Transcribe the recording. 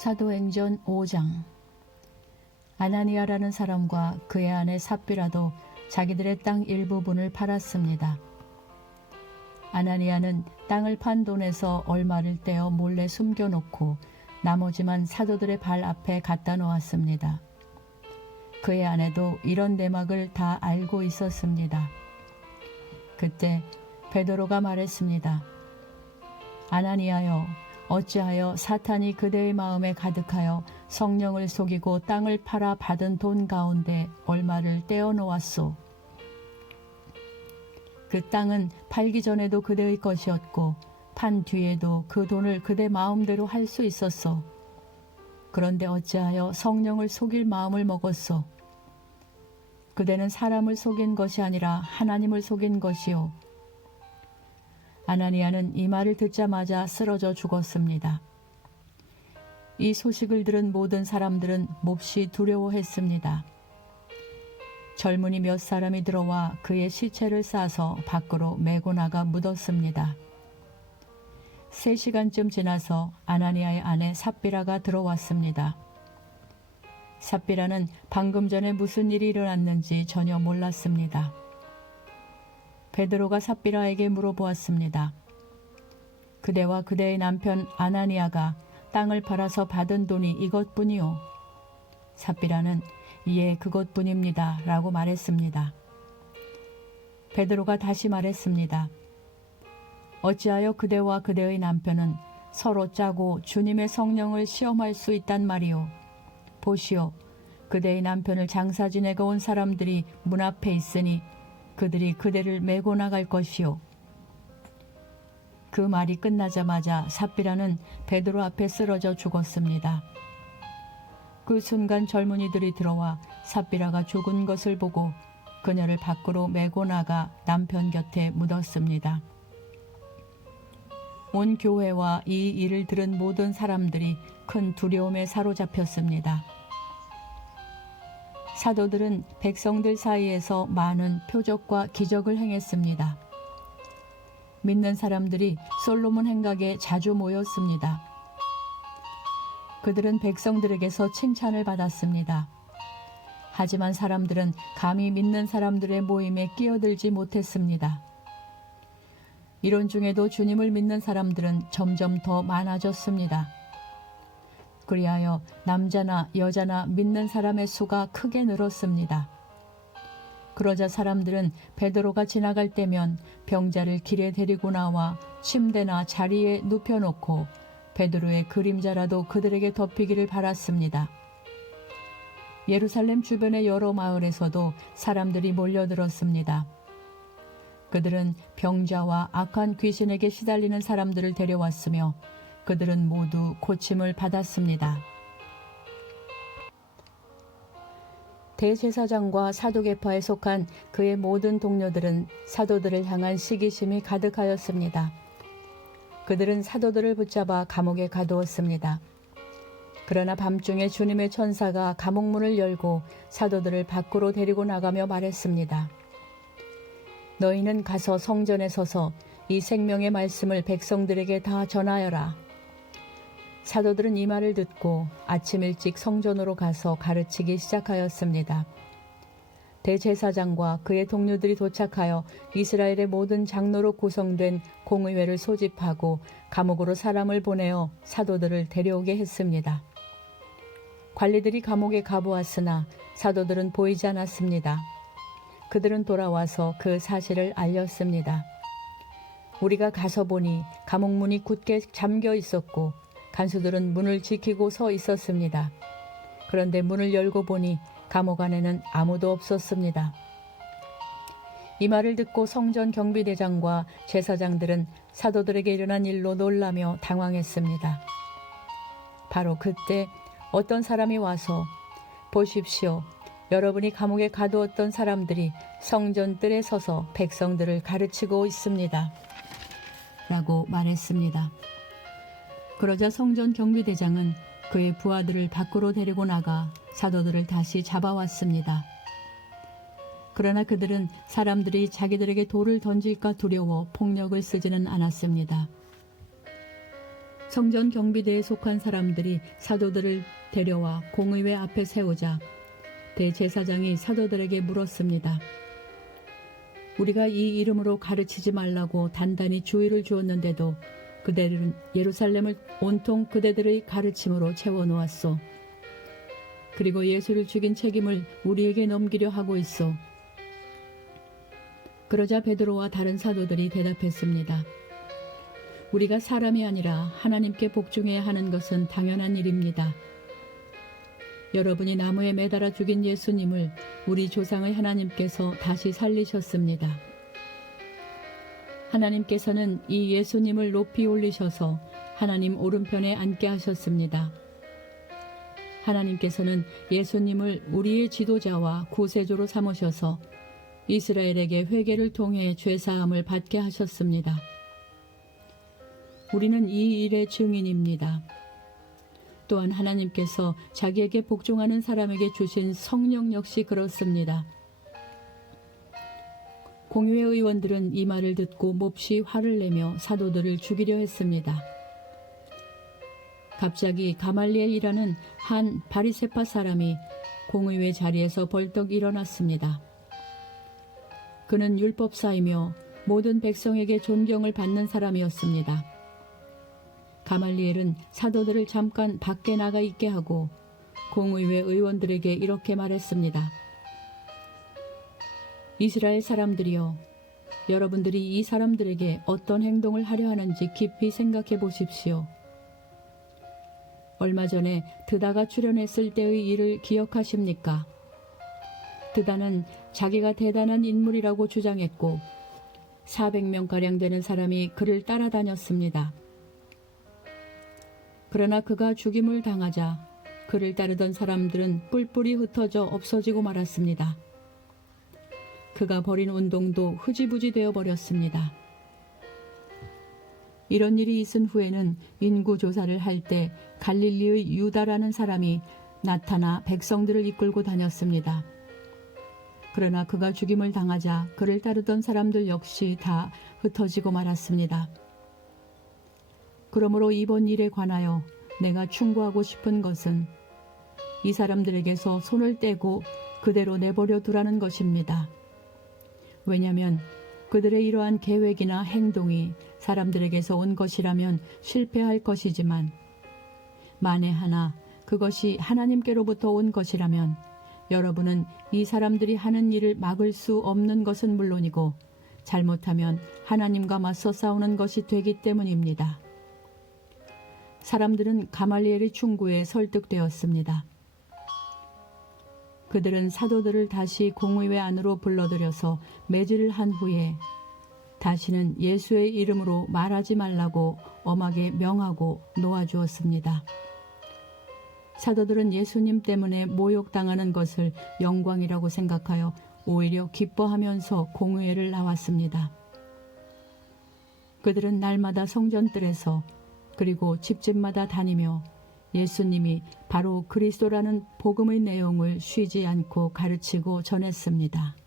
사도행전 5장. 아나니아라는 사람과 그의 아내 삽비라도 자기들의 땅 일부분을 팔았습니다. 아나니아는 땅을 판 돈에서 얼마를 떼어 몰래 숨겨놓고 나머지만 사도들의 발 앞에 갖다 놓았습니다. 그의 아내도 이런 내막을 다 알고 있었습니다. 그때 베드로가 말했습니다. 아나니아여, 어찌하여 사탄이 그대의 마음에 가득하여 성령을 속이고 땅을 팔아 받은 돈 가운데 얼마를 떼어 놓았소. 그 땅은 팔기 전에도 그대의 것이었고 판 뒤에도 그 돈을 그대 마음대로 할 수 있었소. 그런데 어찌하여 성령을 속일 마음을 먹었소. 그대는 사람을 속인 것이 아니라 하나님을 속인 것이요. 아나니아는 이 말을 듣자마자 쓰러져 죽었습니다. 이 소식을 들은 모든 사람들은 몹시 두려워했습니다. 젊은이 몇 사람이 들어와 그의 시체를 싸서 밖으로 메고 나가 묻었습니다. 3시간쯤 지나서 아나니아의 아내 삽비라가 들어왔습니다. 삽비라는 방금 전에 무슨 일이 일어났는지 전혀 몰랐습니다. 베드로가 삽비라에게 물어보았습니다. 그대와 그대의 남편 아나니아가 땅을 팔아서 받은 돈이 이것뿐이요. 삽비라는 예, 그것뿐입니다 라고 말했습니다. 베드로가 다시 말했습니다. 어찌하여 그대와 그대의 남편은 서로 짜고 주님의 성령을 시험할 수 있단 말이오. 보시오, 그대의 남편을 장사 지내고 온 사람들이 문 앞에 있으니 그들이 그대를 메고 나갈 것이요. 그 말이 끝나자마자 삽비라는 베드로 앞에 쓰러져 죽었습니다. 그 순간 젊은이들이 들어와 삽비라가 죽은 것을 보고 그녀를 밖으로 메고 나가 남편 곁에 묻었습니다. 온 교회와 이 일을 들은 모든 사람들이 큰 두려움에 사로잡혔습니다. 사도들은 백성들 사이에서 많은 표적과 기적을 행했습니다. 믿는 사람들이 솔로몬 행각에 자주 모였습니다. 그들은 백성들에게서 칭찬을 받았습니다. 하지만 사람들은 감히 믿는 사람들의 모임에 끼어들지 못했습니다. 이런 중에도 주님을 믿는 사람들은 점점 더 많아졌습니다. 그리하여 남자나 여자나 믿는 사람의 수가 크게 늘었습니다. 그러자 사람들은 베드로가 지나갈 때면 병자를 길에 데리고 나와 침대나 자리에 눕혀놓고 베드로의 그림자라도 그들에게 덮이기를 바랐습니다. 예루살렘 주변의 여러 마을에서도 사람들이 몰려들었습니다. 그들은 병자와 악한 귀신에게 시달리는 사람들을 데려왔으며 그들은 모두 고침을 받았습니다. 대제사장과 사두개파에 속한 그의 모든 동료들은 사도들을 향한 시기심이 가득하였습니다. 그들은 사도들을 붙잡아 감옥에 가두었습니다. 그러나 밤중에 주님의 천사가 감옥문을 열고 사도들을 밖으로 데리고 나가며 말했습니다. 너희는 가서 성전에 서서 이 생명의 말씀을 백성들에게 다 전하여라. 사도들은 이 말을 듣고 아침 일찍 성전으로 가서 가르치기 시작하였습니다. 대제사장과 그의 동료들이 도착하여 이스라엘의 모든 장로로 구성된 공의회를 소집하고 감옥으로 사람을 보내어 사도들을 데려오게 했습니다. 관리들이 감옥에 가보았으나 사도들은 보이지 않았습니다. 그들은 돌아와서 그 사실을 알렸습니다. 우리가 가서 보니 감옥문이 굳게 잠겨 있었고 간수들은 문을 지키고 서 있었습니다. 그런데 문을 열고 보니 감옥 안에는 아무도 없었습니다. 이 말을 듣고 성전 경비대장과 제사장들은 사도들에게 일어난 일로 놀라며 당황했습니다. 바로 그때 어떤 사람이 와서 보십시오. 여러분이 감옥에 가두었던 사람들이 성전 뜰에 서서 백성들을 가르치고 있습니다. 라고 말했습니다. 그러자 성전 경비대장은 그의 부하들을 밖으로 데리고 나가 사도들을 다시 잡아왔습니다. 그러나 그들은 사람들이 자기들에게 돌을 던질까 두려워 폭력을 쓰지는 않았습니다. 성전 경비대에 속한 사람들이 사도들을 데려와 공의회 앞에 세우자 대제사장이 사도들에게 물었습니다. 우리가 이 이름으로 가르치지 말라고 단단히 주의를 주었는데도 그대들은 예루살렘을 온통 그대들의 가르침으로 채워놓았소. 그리고 예수를 죽인 책임을 우리에게 넘기려 하고 있소. 그러자 베드로와 다른 사도들이 대답했습니다. 우리가 사람이 아니라 하나님께 복종해야 하는 것은 당연한 일입니다. 여러분이 나무에 매달아 죽인 예수님을 우리 조상의 하나님께서 다시 살리셨습니다. 하나님께서는 이 예수님을 높이 올리셔서 하나님 오른편에 앉게 하셨습니다. 하나님께서는 예수님을 우리의 지도자와 구세주로 삼으셔서 이스라엘에게 회개를 통해 죄사함을 받게 하셨습니다. 우리는 이 일의 증인입니다. 또한 하나님께서 자기에게 복종하는 사람에게 주신 성령 역시 그렇습니다. 공의회 의원들은 이 말을 듣고 몹시 화를 내며 사도들을 죽이려 했습니다. 갑자기 가말리엘이라는 한 바리새파 사람이 공의회 자리에서 벌떡 일어났습니다. 그는 율법사이며 모든 백성에게 존경을 받는 사람이었습니다. 가말리엘은 사도들을 잠깐 밖에 나가 있게 하고 공의회 의원들에게 이렇게 말했습니다. 이스라엘 사람들이여, 여러분들이 이 사람들에게 어떤 행동을 하려 하는지 깊이 생각해 보십시오. 얼마 전에 드다가 출연했을 때의 일을 기억하십니까? 드다는 자기가 대단한 인물이라고 주장했고 400명가량 되는 사람이 그를 따라다녔습니다. 그러나 그가 죽임을 당하자 그를 따르던 사람들은 뿔뿔이 흩어져 없어지고 말았습니다. 그가 벌인 운동도 흐지부지 되어버렸습니다. 이런 일이 있은 후에는 인구조사를 할 때 갈릴리의 유다라는 사람이 나타나 백성들을 이끌고 다녔습니다. 그러나 그가 죽임을 당하자 그를 따르던 사람들 역시 다 흩어지고 말았습니다. 그러므로 이번 일에 관하여 내가 충고하고 싶은 것은 이 사람들에게서 손을 떼고 그대로 내버려 두라는 것입니다. 왜냐하면 그들의 이러한 계획이나 행동이 사람들에게서 온 것이라면 실패할 것이지만 만에 하나 그것이 하나님께로부터 온 것이라면 여러분은 이 사람들이 하는 일을 막을 수 없는 것은 물론이고 잘못하면 하나님과 맞서 싸우는 것이 되기 때문입니다. 사람들은 가말리엘의 충고에 설득되었습니다. 그들은 사도들을 다시 공의회 안으로 불러들여서 매질을 한 후에 다시는 예수의 이름으로 말하지 말라고 엄하게 명하고 놓아주었습니다. 사도들은 예수님 때문에 모욕당하는 것을 영광이라고 생각하여 오히려 기뻐하면서 공의회를 나왔습니다. 그들은 날마다 성전뜰에서 그리고 집집마다 다니며 예수님이 바로 그리스도라는 복음의 내용을 쉬지 않고 가르치고 전했습니다.